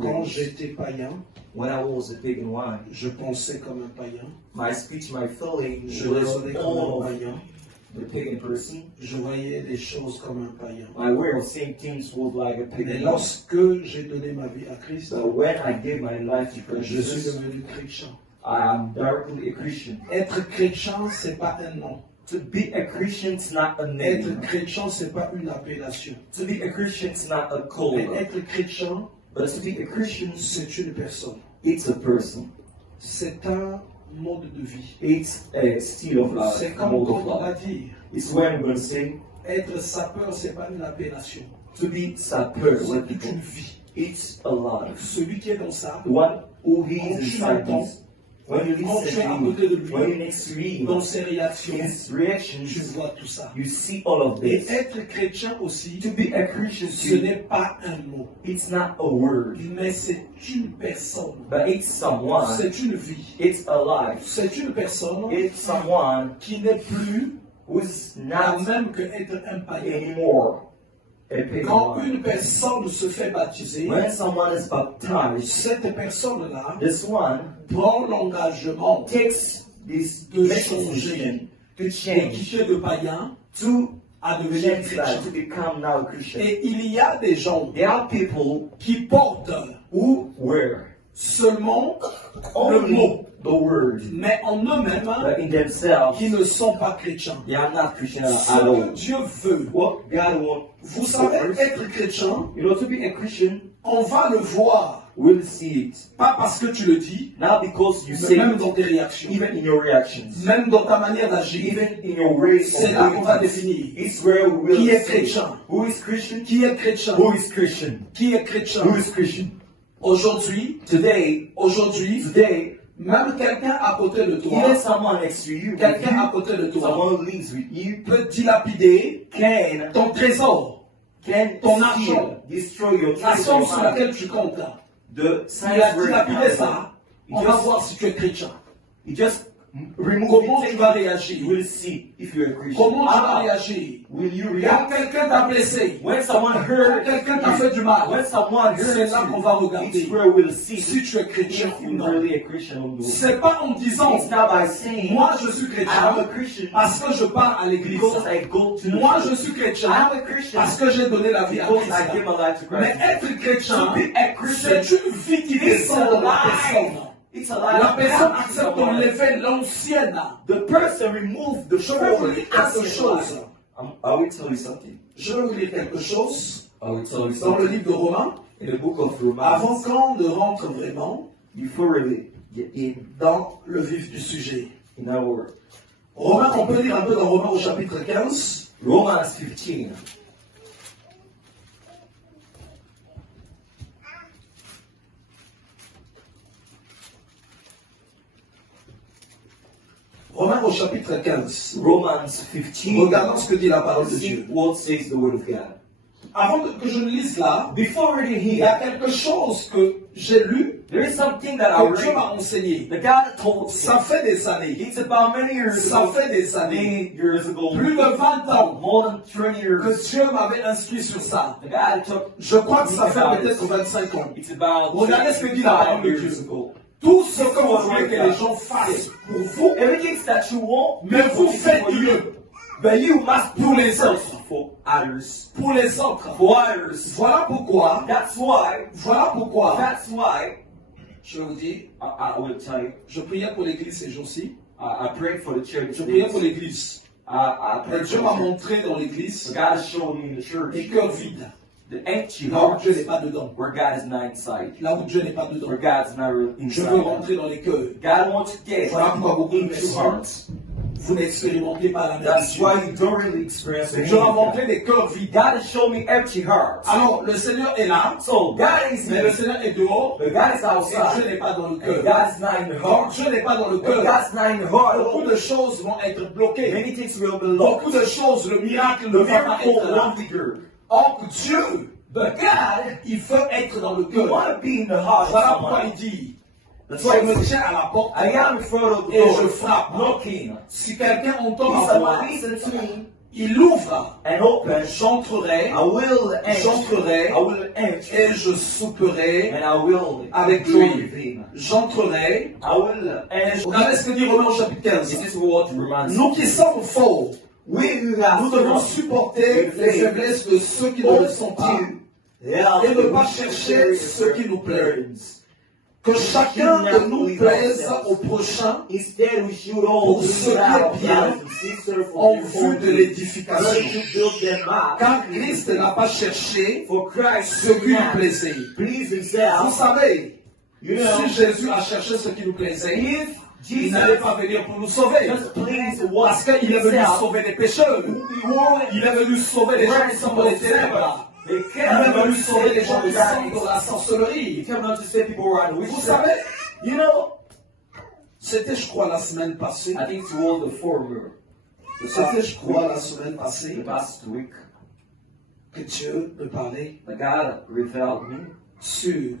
Quand j'étais païen, when I was a pagan one, je pensais comme un païen, my speech, my feeling je was raisonnais comme un all of païen, the pagan person. je voyais les choses comme un païen. My way of seeing things was like a Mais pagan one. lorsque j'ai donné ma vie à Christ, But when I gave my life to Christ je suis Jesus, devenu chrétien. I am directly a Christian. Être chrétien, c'est pas un nom. To be a Christian is not a Être name. chrétien, c'est pas une appellation. To be a Christian is not a Mais call. être chrétien, But to be a Christian, c'est une personne. it's a person. C'est un mode de vie. It's a state of life. C'est comme mode quand of on va life. dire, It's when we're going to say, être sapeur, c'est pas une appellation. to be sapeur, C'est what toute people. une vie. It's a life. Celui qui est dans ça, The one who is Quand tu inside l'entends, this, when you quand tu listen es à to côté de him, lui, when you next to him, dans ses réactions, his tu reactions, vois tout ça. you see all of Et this. être chrétien aussi, To be a Christian, ce too, n'est pas un mot, it's not a word, mais c'est une personne. but it's someone. C'est une vie. It's a life. C'est une personne It's someone qui n'est plus who's la not même que être un païen. anymore a pagan Quand one. une personne se fait baptiser, When someone is baptized, cette personne-là this one prend l'engagement takes this de decision changer, to de change, quitter de païen to à devenir change that, chrétien. to become now Christian. Et il y a des gens There are people qui portent who wear seulement le only mot, the word, mais en eux-mêmes, but in themselves, qui ne sont pas chrétiens. they are not Christian Ce at que all. Dieu veut, What God wants, vous savez, être chrétien, you know, to be a Christian, on va le voir, we'll see it. pas parce que tu le dis, Not because you mais say même it, dans tes réactions, even in your reactions, même dans ta manière d'agir. even in your way C'est là qu'on va of définir it's where we will qui est say chrétien, who is Christian, qui est chrétien, who is Christian, qui est chrétien. who is Christian. Aujourd'hui, Today, même quelqu'un à côté de toi, even someone next to you, quelqu'un à côté de toi, someone who lives with you, peut dilapider can ton trésor, ton steal, argent, destroy your la treasure, somme your sur money. laquelle tu comptes. The Tu as where it dilapidé comes ça, from. on va voir si tu es chrétien. You just remove Comment it, tu take vas it, réagir? you will see if you're a Christian. Comment tu vas How réagir? will you Quand react? quelqu'un t'a blessé, When someone quand hurt quelqu'un t'a you, fait du mal, when someone c'est hurts là qu'on va you, regarder it's where we'll see si tu es chrétien if ou you're non. really a Christian or not. C'est pas en disant, It's not by saying, moi je suis I'm chrétien a Christian parce que je pars à l'église. because I go to the Moi je church. suis chrétien I'm a Christian parce que j'ai donné la vie à because I Christ. give my life to Mais Christ. être chrétien, To be a Christian, c'est une vie qui it's descend a de la personne. life. It's a life. La personne It's accepte a life. d'enlever l'ancienne. The person removed the Je vais vous former dire quelque chose. I will tell you something. Je vais vous dire quelque chose I will tell you dans le something. livre de Romains. In the book of Avant Romans, qu'on ne rentre vraiment before really get in dans le vif du sujet. our Romains, on peut lire un peu dans Romains au chapitre 15. Romans 15. Romains au chapitre 15. Romans 15. Regardons ce que dit la parole de See Dieu. what says the word of God. Avant que je ne lise là, Before reading il y a here, quelque chose que j'ai lu, there is something that I que Dieu read. m'a enseigné. The God told Ça me. fait des années. It's about many years Ça ago. fait des années. Many years ago. Plus de 20 ans More than 20 years. que Dieu m'avait instruit sur ça. The God took. Je crois que ça fait peut-être 25 ans. It's about Regardez ce que dit la parole 5 de years Dieu. ago. Tout ce que vous voulez que les gens fassent pour vous, Everything that you want, mais vous faites mieux but you must pour do les it autres. for others. Pour les autres. For others. Voilà pourquoi, That's why. Je vais vous dire, I will tell you. je priais pour l'église ces jours-ci. I prayed for the church. Je priais pour l'église. I Et prayed Dieu for m'a the church. montré dans l'église God has shown me in the church des cœurs vides. the empty Là où heart Dieu n'est pas dedans. where God is not inside. Là où Dieu n'est pas dedans. Where God is not Je veux inside. rentrer dans les cœurs. God wants to get Voilà pourquoi beaucoup de into personnes, hearts. vous n'expérimentez pas la même That's chose. why you don't really experience the Dieu m'a hand of montré God. des cœurs vides. God has shown me empty hearts. Alors, le Seigneur est là, So God is mais le there, Seigneur est dehors, but God is et Dieu outside. n'est pas dans le And cœur. God is not in the Quand heart. Dieu n'est pas dans le When cœur, God's not in the heart, beaucoup de choses vont être bloquées. many things will be lost. Beaucoup de choses, le miracle The ne va pas miracle être là. won't be there. Or, Dieu, but God, il veut être dans le You cœur. want to be in the heart of Voilà pourquoi someone. il dit, That's je why me tiens à la porte I am in front of the et je door, frappe. knocking. Si quelqu'un entend If ma voix someone listens to me, il ouvre, and open, j'entrerai, I will j'entrerai, enter, et je souperai and I will avec join lui. with him. J'entrerai. I will enter. Regardez ce que dit Romains au chapitre 15. This is what reminds Nous qui sommes faux, we who have nous devons strong supporter les faiblesses de ceux qui ne le sont pas, et ne pas chercher ce qui nous plaît. Que chacun de nous plaise au prochain Instead, we should all pour do ce qui est our bien brothers and sisters for en their vue own de good. l'édification. To build them up. Car Christ n'a pas cherché For Christ ce qui lui to plaisait. please Vous himself. savez, You know, si Jésus a cherché ce qui nous plaisait, if il Jesus n'allait pas venir pour nous sauver. just please Parce qu'il est venu himself, sauver les pécheurs. Il est venu sauver les gens qui sont dans les ténèbres. they Il est venu sauver les gens qui sont can't dans la sorcellerie. You cannot just say people are Vous savez, You know, c'était je crois la semaine passée. I think it was the former. C'était je crois la semaine The passée past week, que Dieu me parlait the God revealed me sur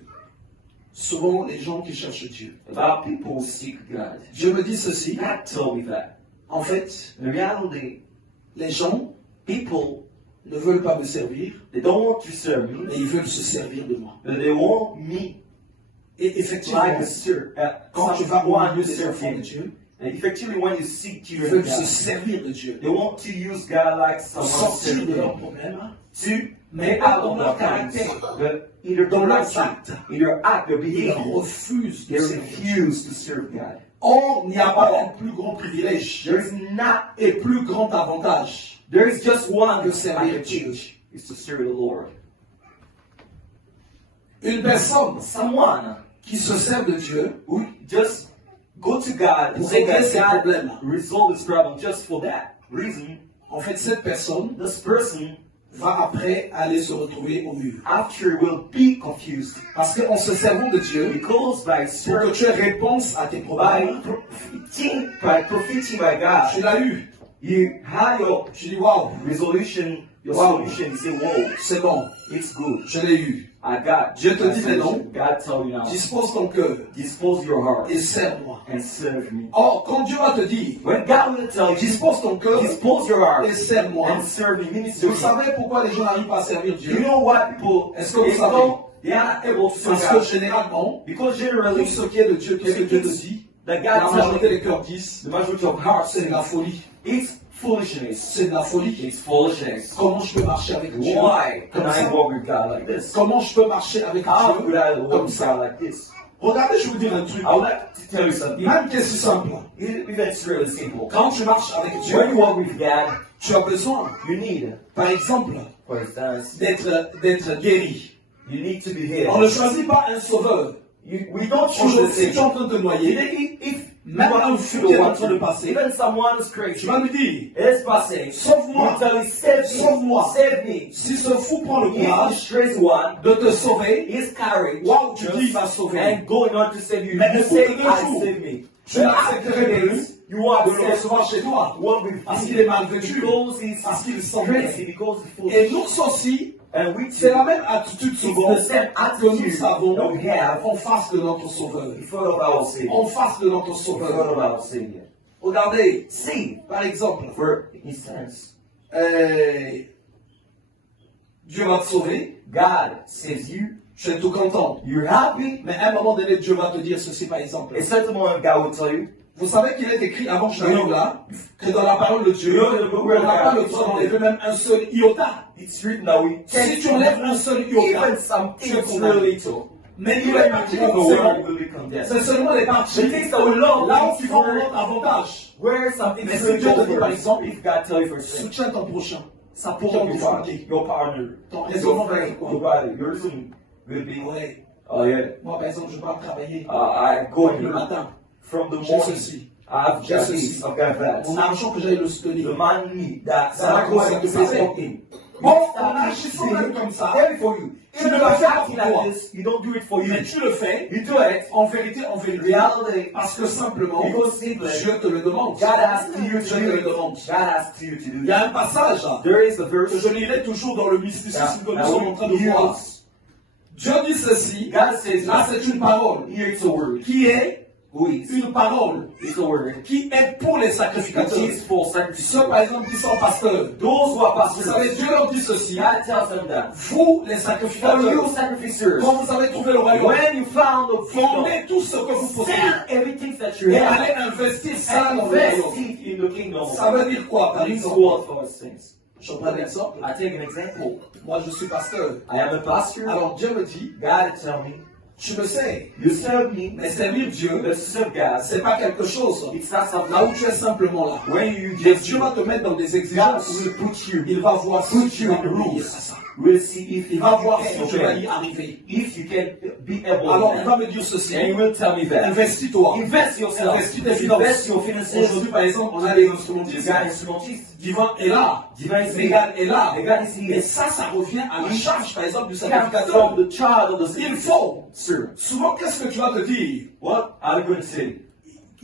souvent les gens qui cherchent Dieu. about people who seek God. Dieu me dit ceci. God told me that. En fait, In reality, les gens people, ne veulent pas me servir, they don't want to serve me, mais ils veulent se servir de moi. but they want me Et effectivement, like a serve. quand tu vas au Someone milieu who des serve enfants de him. Dieu, And effectively, when you seek ils children of veulent se God, servir de Dieu they want to use God like pour someone sortir de serving leurs them. problèmes, To mais make pas out dans of leur their caractère, character, but either dans dans leurs leur actes. act, in their act, their Ils behavior, refusent de they servir Dieu. refuse to serve God. Or, il n'y a pas un plus grand privilège There is not, et plus grand avantage there is just one de servir Dieu. advantage, is to serve the Lord. Une personne Someone qui se sert de Dieu who just go to God pour so régler that ses God problèmes. resolve his problem just for that reason. En fait, cette personne This person, va après aller se retrouver au mur. after, will be confused Parce qu'en se servant de Dieu, because by pour que serving, tu aies réponse à tes by problèmes, profiting by God, tu l'as eu. you have your Tu dis, waouh, resolution, your Wow. solution. You say, "Whoa, c'est bon, it's good. je l'ai eu. I got." Dieu te my dit maintenant, solution." God tell you now, Dispose ton cœur dispose your heart et sers-moi. and serve me. Or, quand Dieu va te dire, When God will tell you, dispose ton cœur dispose your heart et sers-moi, and serve me, meaning vous serve me. savez pourquoi les gens n'arrivent pas à servir You Dieu? know what people? Est-ce que vous they savez? don't- They are not able to serve Parce que God généralement, because tout generally, ce qui est de Dieu, tout ce que Dieu te dit, the la God majorité tells des cœurs disent, the majority of hearts c'est de la folie. it's foolishness. C'est de la folie. It's foolishness. Comment je peux marcher avec Dieu Why can comme I ça? walk with God like this? Comment je peux marcher avec How could Dieu I walk comme with ça? God like this? Regardez, je vais vous dire un truc. I would like to tell you something. Même qui est si simple. Even it's really simple. Quand tu marches avec Dieu, When you walk with God, tu as besoin, you need, par exemple, for instance, d'être guéri. you need to be On ne healed. choisit pas un sauveur. We don't choose Franchement, the si tu es Savior. en train de te noyer, If même un fou qui est en train de passer, even someone who's tu crazy, vas lui dire, is passing. sauve-moi. You tell me, save Sauve-moi. me, save me. Si ce fou prend le If courage this crazy one de te sauver, is courage, waouh, tu dis, il va sauver. and going on to save you, Mais you écoute say, le I jour. save me. Tu But n'accepterais after plus this, you want de to le save recevoir chez toi. one with Parce qu'il est mal vêtu. because he's Parce qu'il sent crazy, bien. because he's Et foolish. nous aussi, And we c'est too, la même attitude souvent it's the same que nous attitude avons that we have en face de notre Sauveur. in front of our Savior. En face de notre In front Sauveur. of our Savior. Regardez, See, par exemple, for instance, Dieu va te sauver, God saves you, tu es tout content. you're happy, Mais à un moment donné, Dieu va te dire ceci par exemple. a certain moment God will tell you, Vous savez qu'il est écrit avant que je n'arrive là, que dans la parole de Dieu, on n'a pas le droit d'enlever même un seul iota. it's written that we Si tu enlèves un seul iota, even some tu es things condamné. really little. Mais il Even est if parti you know comme the c'est word bon. will be condemned. C'est seulement les The parties things that we love, là où tu vas where, avoir avantage. where something Mais is si really Dieu te dit over. par exemple, If God tell you for instance, soutiens ton prochain. Ça support pourra your te partner, flanquer. your partner, Ton your raisonnement va friend, être quoi? your body, your reason will be, Ouais. oh yeah, Moi par exemple, je vais travailler I go le in matin. from the J'ai morning. ceci. I've J'ai got ceci. this, I've got that. Mon argent que j'aille le The soutenir. money that Ça va I go commencer à and te start peser. working. Bon, en agissant même comme ça, Very for you. Tu Even ne though le you're fais pas acting pour toi. like this, you don't do it for you. mais tu le fais, You do it en vérité, reality parce que simplement, because simply Dieu te le demande. God asks you Dieu to te do le it. demande. God asks you to do Il y a it. un passage There is a que verse je lirai toujours dans le mysticisme que nous that sommes en train de we voir. use. Dieu dit ceci, God says, là c'est une parole here it's a word. qui est who is une parole the word, qui est pour les which sacrificateurs. is for sacrifice. Ceux, par exemple, qui sont pasteurs. Those who are Vous pastors, savez, Dieu leur dit ceci. God tells them that. Vous, les For sacrificateurs, you sacrificers, quand vous avez trouvé le royaume, when you found the kingdom, vendez tout ce que vous possédez sell everything that you et have allez investir ça and dans le invest royaume. it in the kingdom. Ça veut dire quoi, par That is exemple? what for things. Je prends un exemple. I take an example. Moi, je suis pasteur. I am a pastor. Alors, Dieu me dit, God tell me, tu me sais, you serve me, mais servir Dieu, but serve God. c'est pas quelque chose. It's not something. Là où tu es simplement là. When you Mais just Dieu va te mettre dans des God exigences. will put you, Il va voir si tu vas in the obéir rules. à ça. We'll see if Il you va voir can si tu vas y obey. arriver. If you can be able. Alors, il to. va me dire ceci. And you will tell me that. Investis-toi. Invest yourself. Investis tes finances. Invest your finances. Aujourd'hui, par exemple, on a des instrumentistes. God instrumentist. Divin est là. Divin is Légal est là. Legal is Et here. ça revient à la charge, par exemple, du Comes sacrificateur. from the child of the Il faut. Sir, Souvent, qu'est-ce que tu vas te dire? what are you going to say?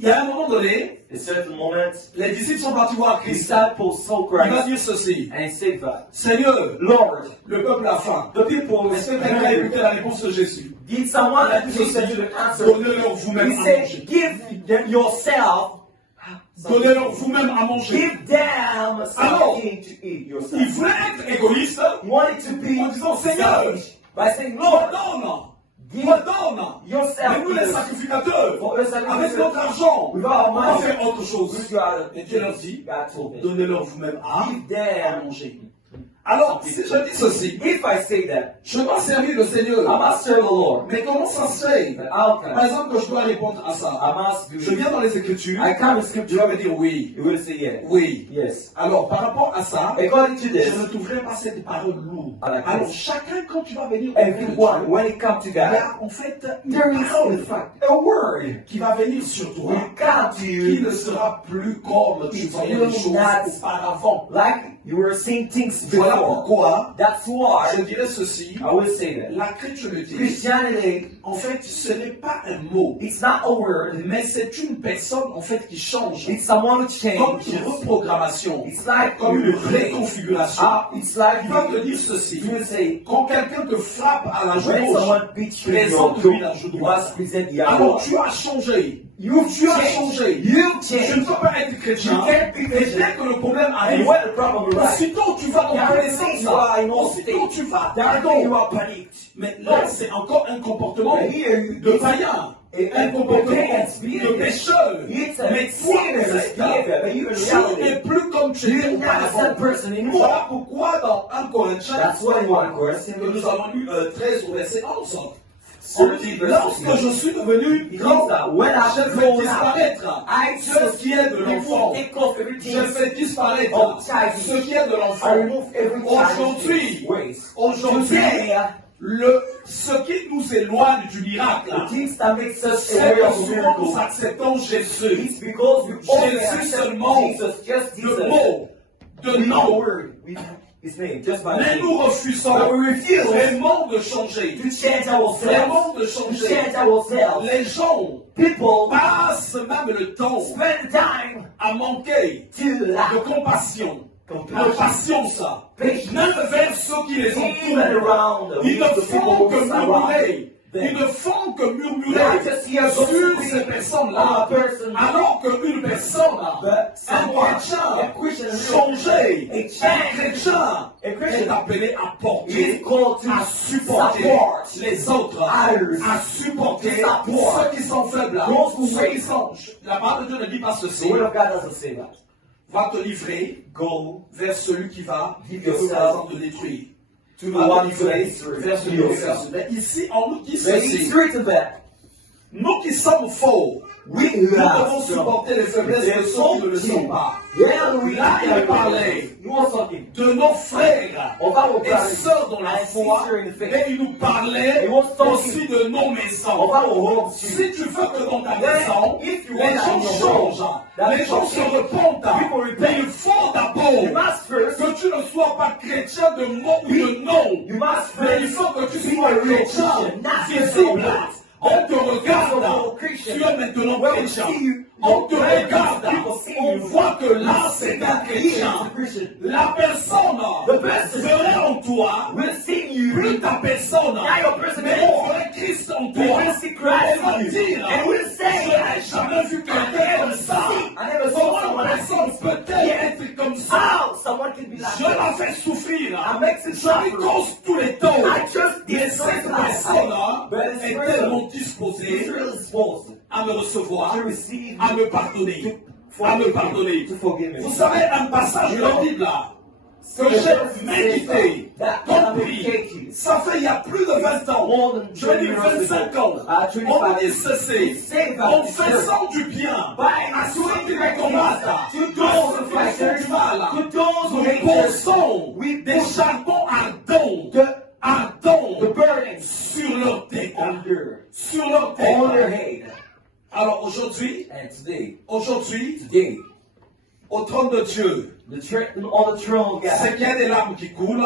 Il y a un moment donné, A certain moment, les disciples sont partis voir the Christ. disciples saw Il va Christ dire ceci. and said that, Seigneur, Lord, le peuple a faim. the people Est-ce que quelqu'un a écouté la réponse de Jésus? did someone Il a dit listen ceci. to the answer? Donnez-leur vous-même He à said, manger. give them yourself, Donnez-leur vous-même à manger. give them something to eat Il yourself. voulait être égoïste You want it to be en disant, Seigneur, selfish by saying, moi Lord, donne. give Moi donne. yourself Mais nous, les to us. sacrificateurs, For us, avec notre argent, with our on va money, faire autre chose. which you are Et Dieu leur dit, God told them, donnez-leur vous-même à give them. manger. Alors, si je dis ceci, If I say that, je dois servir le I Seigneur. must serve the Lord. Mais comment ça se fait? But how Par can exemple, que je dois répondre à I ça. must do Je viens dans les Écritures, I come in tu scripture, vas me dire oui, you will say yes. oui. Yes. Alors, par rapport à ça, According to je this, ne trouverai pas cette parole lourde. I like Alors, this. chacun, quand tu vas venir au Everyone, when it comes to il y God, a en fait une there is parole in fact a word qui va venir sur toi, will come to qui you ne sera plus comme tu It voyais will les choses not- auparavant. like you were seeing things Voilà before. pourquoi That's why je dirais ceci, I will say that. la chrétienté, Christianity, en fait, ce n'est pas un mot, it's not a word, mais c'est une personne en fait qui change, it's someone who comme changes. une reprogrammation, It's like comme une you play. réconfiguration. It's like Il va te you dire ceci, will say, quand quelqu'un te frappe à la joue when gauche, someone beats you, présente-lui la joue you droite. must present the Alors other. tu as changé. You Tu as changé. You Tu ne change. peux pas être You chrétien. can't be Et Christian. dès que le problème And arrive, when the problem arises, aussitôt tu vas dans Yeah, tous les everything sens. you are in all Aussitôt state. tu vas. that day you are panicked. Mais là, c'est encore un comportement But here you de païen. Et Un comportement Against de behavior. pécheur. It's a Mais toi, sinner's behavior, but you in tu reality, n'es plus comme tu étais you're not that auparavant. person anymore. Voilà pourquoi dans 1 Corinthiens, That's why you are que nous avons lu 13 au verset 11. Certain Lorsque je suis devenu grand, when I j'ai fait grown up, disparaître I ce qui est de l'enfant. take off Je everything. fais disparaître of childish. ce qui est de I l'enfant. remove every Aujourd'hui, childish ways. Aujourd'hui, Today, ce qui nous éloigne du miracle, the things that makes us c'est aware que of souvent nous miracles, acceptons Jésus, it's because we only Jésus accept seulement, Jesus, just le Jesus. mot de We know the nom. word, His name, just by Mais name. nous refusons But we refuse vraiment de changer. to change ourselves, Vraiment de to changer. change ourselves. Les gens People passent même le temps spend time à manquer to de lack compassion, de compassion, patience, patience, même vers ceux qui les even entourent. around Ils ne the font people que who surround murmurer. them. Ils ne font que murmurer Not just hear sur gossiping ces on a personnes-là. person, Alors qu'une personne, but un someone, a chrétien, Christian, changé, a un change, chrétien a est Christian appelé à is porter, called to à supporter support les autres, others, à supporter support ceux qui sont faibles, those who ceux qui sont. La parole de Dieu ne dit pas The ceci. word of God doesn't say that. Va te livrer Go vers celui qui va Give te yourself te détruire. to the Va te one who livrer is vers celui qui va te détruire. Ici, on nous dit But it's ceci. written that Nous qui sommes faux, we nous devons have supporter les faiblesses de ceux qui ne le sont pas. Yeah, we Là, il parlait You want something? de nos frères On va au et parler. sœurs dans la And foi, sister in the faith. et il nous parlait He was talking. aussi de nos On maisons. va au home. Si tu veux que dans ta Then, maison, if you les want gens that in your changent, home, les gens se repentent, People repent. mais il faut You d'abord must first, que tu ne sois pas chrétien de mot ou de nom, you must mais il first faut que tu be sois a real chrétien Christian, not visible. just On te a regarde, Christian. tu es maintenant When we chrétien, see you, on te when regarde, people see on you, voit que là c'est un he is chrétien. a Christian. La personne The person verrait en toi will see you, plus ta personne, not your person mais anymore. il verrait Christ en They toi. will see Et Christ va in you. dire, And will je say, n'ai jamais vu quelqu'un comme ça. I never saw Comment someone une like personne this. peut-elle être comme ça? How someone can be like Je that. la fais souffrir. I make it Je lui suffer. cause tous les taux. I just Mais did cette something like personne But it's est real. tellement disposée Israel is supposed à me recevoir, to receive à me pardonner, à me pardonner. to forgive me. Vous savez, un passage de la Bible là, que j'ai médité, compris, ça fait il y a plus de 20 ans, je dis 25 ans, on m'a dit ceci, en faisant du bien à ceux qui me combattent, à ceux qui font du mal, nous posons des charbons ardents sur leur tête, sur leur On their tête. head. Alors aujourd'hui, And today, au trône de Dieu, on the throne of c'est God, qu'il y a des larmes qui coulent,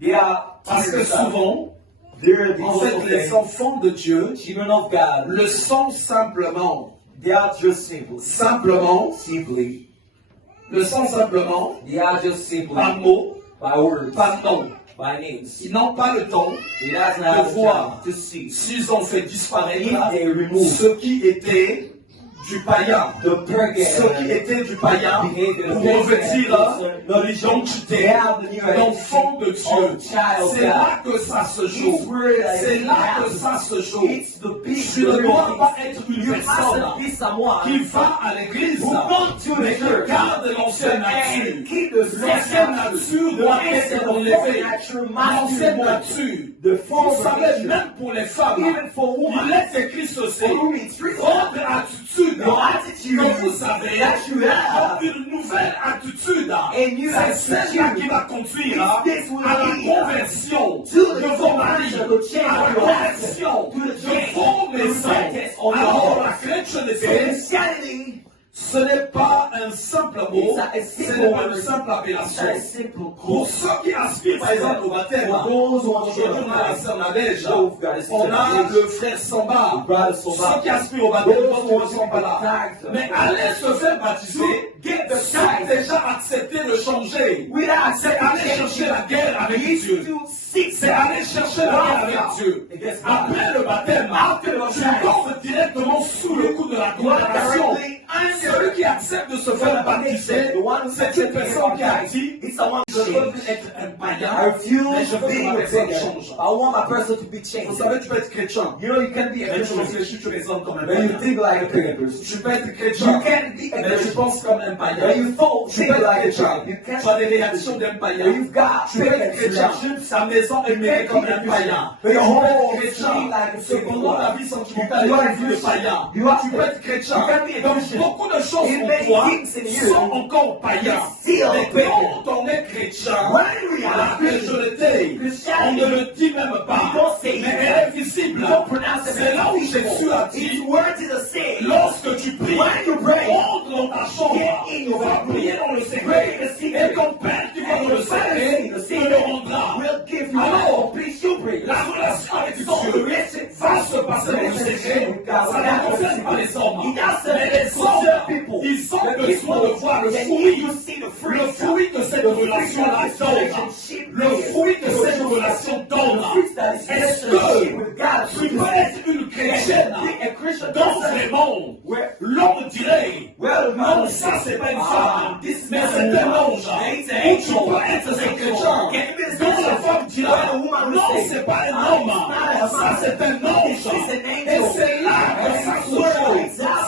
they are parce que souvent, they're the en fait, les enfants de Dieu children of God. le sont simplement, They are just simple. Simply. le sont simplement, They are just simply par mots, by words, par nom. by names. Ils n'ont pas le temps He does de not have voir time to see. s'ils ont fait disparaître If they remove ce qui était du païen. the Ce qui était du païen pour revêtir l'identité d'enfant de Dieu. C'est là que ça se joue. C'est là que ça se joue. Tu ne dois pas être une personne qui va à l'église mais qui garde l'ancienne nature. L'ancienne nature doit être enlevée. L'ancienne nature. Vous savez, même pour les femmes, il est écrit ceci. Votre attitude que vous avez, une nouvelle attitude. C'est celle-là qui va conduire à la conversion de vos maris, à la conversion de vos maisons. Alors la chrétienté, ce n'est pas un simple mot, ce n'est pas une simple appellation. Pour ceux qui aspirent par exemple au baptême, aujourd'hui on a la sœur Nadège, on a le frère Samba, ceux qui aspirent au baptême, d'autres ne sont pas là. Mais aller se faire baptiser, c'est déjà accepter de changer. C'est aller chercher la guerre avec Dieu. C'est aller chercher la guerre avec Dieu. Après le baptême, tu tombes directement sous le coup de la condamnation. Celui qui accepte de se faire baptiser, c'est une personne qui a dit, je veux être un païen, mais je veux que ma personne change. I want my person to be changed. Vous savez, tu peux être chrétien, You know, you can be a mais tu Christian, réfléchis, tu raisonnes comme un but you païen. think like a pagan person. Tu peux être You chrétien, can be a mais tu Christian, penses comme un but païen. you think Tu peux être like a chrétien, pagan. You can't. tu as des réactions d'un But païen. you've got Tu peux être pagan chrétien, reactions. sa maison est menée comme un païen. But your Tu peux whole être chrétien, thing like a cependant pagan. la vie sentimentale You est are une vie de païen. You are- Tu peux être chrétien, You can be a donc Christian. beaucoup de choses In en many toi things in you, sont encore païens. still Mais pagan. quand on est chrétien, When we are la chrétienté, on ne le dit même pas, We don't say mais it. elle est visible. We don't pronounce it. C'est là où Jésus a Its dit, word is the same. lorsque tu pries, When you pray, rentre dans ta chambre, get in your va room, prier dans le pray secret, in the secret, et ton Père qui va dans le and secret the te le rendra. will give you Alors, complete secret. la relation avec So the Dieu rest va se passer dans le secret, ça ne concerne pas les hommes. Mais les hommes, ils ont besoin de voir le fruit, de cette relation-là donne. Le fruit de cette relation donne. Est-ce que tu peux être une chrétienne dans le monde? L'homme dirait, non, ça c'est pas une femme, mais c'est un ange. Ou tu peux être un chrétien dont la femme dira, non, c'est pas un homme, ça c'est un ange. Et c'est là que ça se joue.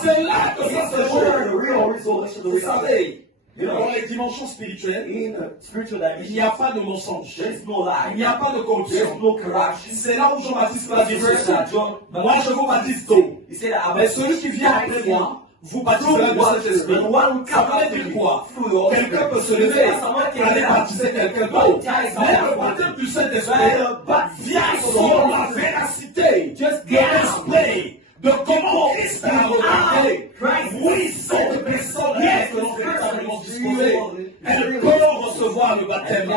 C'est là que ça se joue. Vous savez, dans les dimensions spirituelles, In spiritual il dimension, n'y a pas de mensonge. there is no Il lie. n'y a pas de corruption. There is no corruption. C'est là où Jean-Baptiste va dire First ceci. John, Moi, je vous baptise d'eau. he said, I Mais celui qui vient après moi, vous baptisera de cet esprit. Ça veut dire quoi? Quelqu'un peut se lever et aller baptiser quelqu'un d'autre. Mais le baptême du Saint-Esprit vient sur la véracité de l'esprit, de comment Christ a regardé. Oui, cette personne est spirituellement disposée. Elle peut recevoir le baptême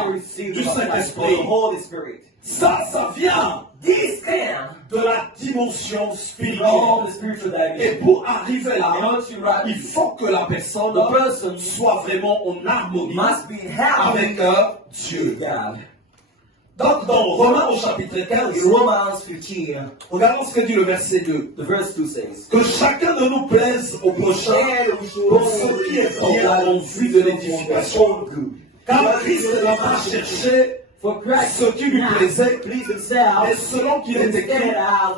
du Saint-Esprit. Holy Spirit. Ça vient This can de la dimension all spirituelle. the spiritual Et dimension. pour arriver And là, once you arrive, il faut que la personne the person soit vraiment en harmonie must be happy avec Dieu. with God. Donc, dans Romains au chapitre 15, In Romans 15, regardons ce que dit le verset 2. the verse 2 says, Que chacun de nous plaise au prochain And we should pour ce qui est bien en vue de l'édification. all good. Car Christ n'a pas cherché For Christ ce qui lui plaisait, please himself, mais selon qu'il est écrit,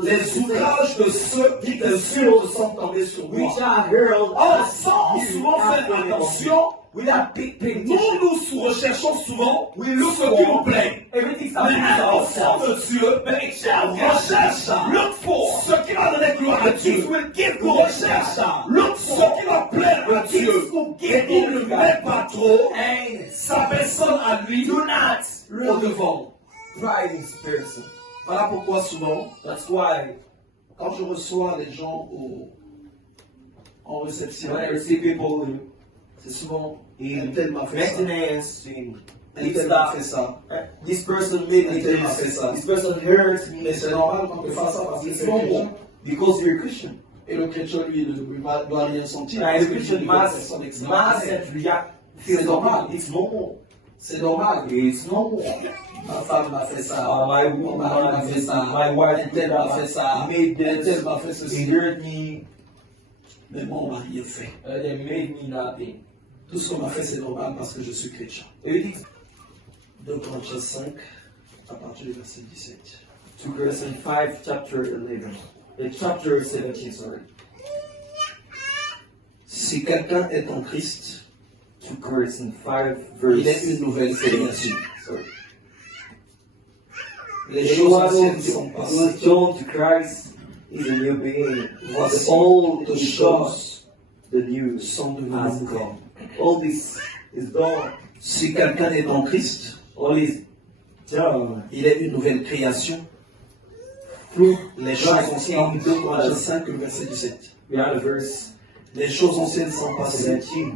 les outrages de ceux qui t'insultent sont tombés sur moi. which are hurled Or, sans souvent faire attention, without big paying nous recherchons souvent We look ce qui nous for plaît. everything's Mais happening to un enfant ourselves. de Dieu recherche, look for ce qui va donner gloire à Dieu. will give Recherche, look for ce qui va plaire à Dieu. Et il ne met pas trop And sa personne à lui do not au really devant. pride in this person. Voilà pourquoi souvent, That's why quand je reçois les gens en réception, when I receive people c'est souvent un in tel m'a fait ça, maintenance, in un tel m'a fait ça. this person made me Until I say this, so. this person hurts me. Mais c'est normal qu'on te fasse ça parce que It's c'est un chrétien. normal because you're a Christian. Et le chrétien, lui, ne doit rien sentir. And Parce the que Christian lui, il est must personne must extraordinaire. react. C'est normal. It's normal. C'est normal. It's normal. Ma femme m'a fait ça. My Mon mari m'a fait ça. my wife Un tel m'a fait ça. made Un tel this. m'a fait They ceci. hurt me. Mais moi, on m'a rien fait. They made me nothing. Tout ce qu'on m'a fait, c'est normal parce que je suis chrétien. Everything. 2 Corinthiens 5, à partir du verset 17. 2 Corinthians 5, chapter 11. Chapter 17, sorry. Si quelqu'un est en Christ, 2 Corinthians 5, il est verse une nouvelle 17. création. Sorry. Les choses Anyone anciennes who sont is passées. joined to Christ is a new being. The Voici old toutes is gone, choses the new sont has devenues come. All this is gone. Si quelqu'un est en Christ, All is done. il est une nouvelle création. Through Les choses Christ anciennes, in 2 Corinthiens us. 5, le verset 17. We are the verse Les choses anciennes sont passées. 17.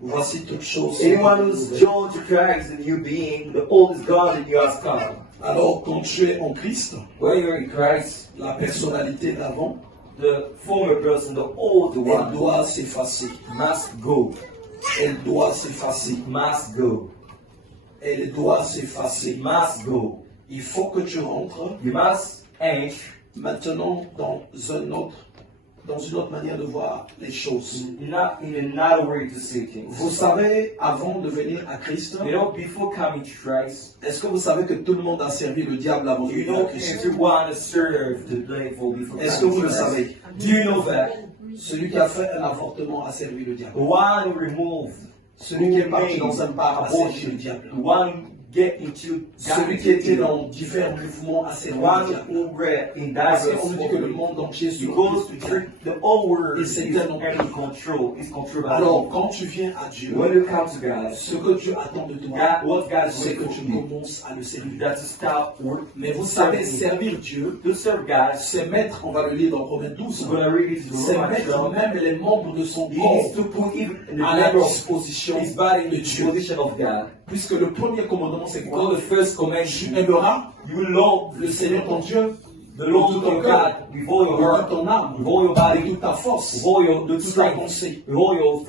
Voici toutes choses sont Anyone devenues who's nouvelles. joined to Christ is a new being. The old is gone, the new has come. Alors, quand tu es en Christ, When you're in Christ, la personnalité d'avant, the former person, the old elle one, doit s'effacer. must go. Elle doit s'effacer. Must go. Elle doit s'effacer. Must go. Il faut que tu rentres You must enter maintenant dans une autre manière de voir les choses. not in another way to say things. Vous savez, avant de venir à Christ, You know, before coming to Christ, est-ce que vous savez que tout le monde a servi le diable avant de you venir à know Christ? everyone served the devil before Est-ce que coming vous to le Christ. savez? Do you know that? Celui qui a fait un avortement a servi le The diable. one who removed, Celui qui est parti dans un bar a servi le diable. the one who get into Celui qui était dans divers mouvements a the servi le one diable. who read in Parce diverse qu'on nous dit que le monde entier se because repose du diable. the whole world Et is c'est tellement under control, is controlled by Alors, God. quand tu viens à Dieu, When you come to God, ce que Dieu attend de toi, what God is c'est que waiting tu for you, commences à le servir. that to stop work. Mais vous savez, servir Dieu, To serve God, c'est mettre, on va le lire dans Romains 12, we're going to read it in c'est Romans mettre 12. même les membres de son He corps is to put even the à la member of disposition his body in de the Dieu. position of God. Puisque le premier commandement, c'est Because quoi? the first command, Tu aimeras you love le Seigneur ton Dieu the Lord de your ton God cœur, with all your de heart, toute ton âme, with all your de body, toute ta force, with all your de toute ta strength, pensée. with all your thoughts.